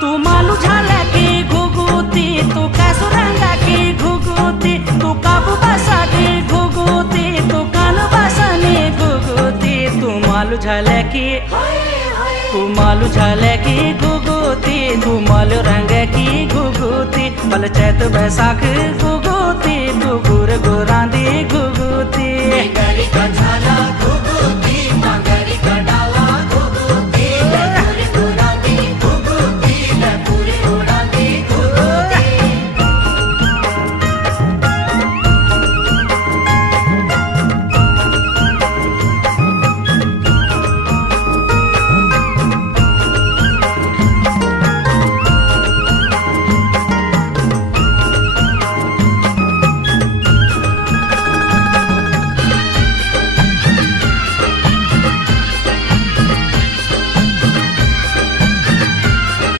तू मालू झाला की घुगुती, तू कासू रंगा की घुगुती, तू काबू बसा की घुगुती, तू कान बसाने घुगुती, तू मालू झाला की, तू मालू झाला की घुगुती, तू मालू रंग की घुगुती, बल चैत बैसाख घुगुती, तू गुर गुरांदी घुगुती। गरी का झाला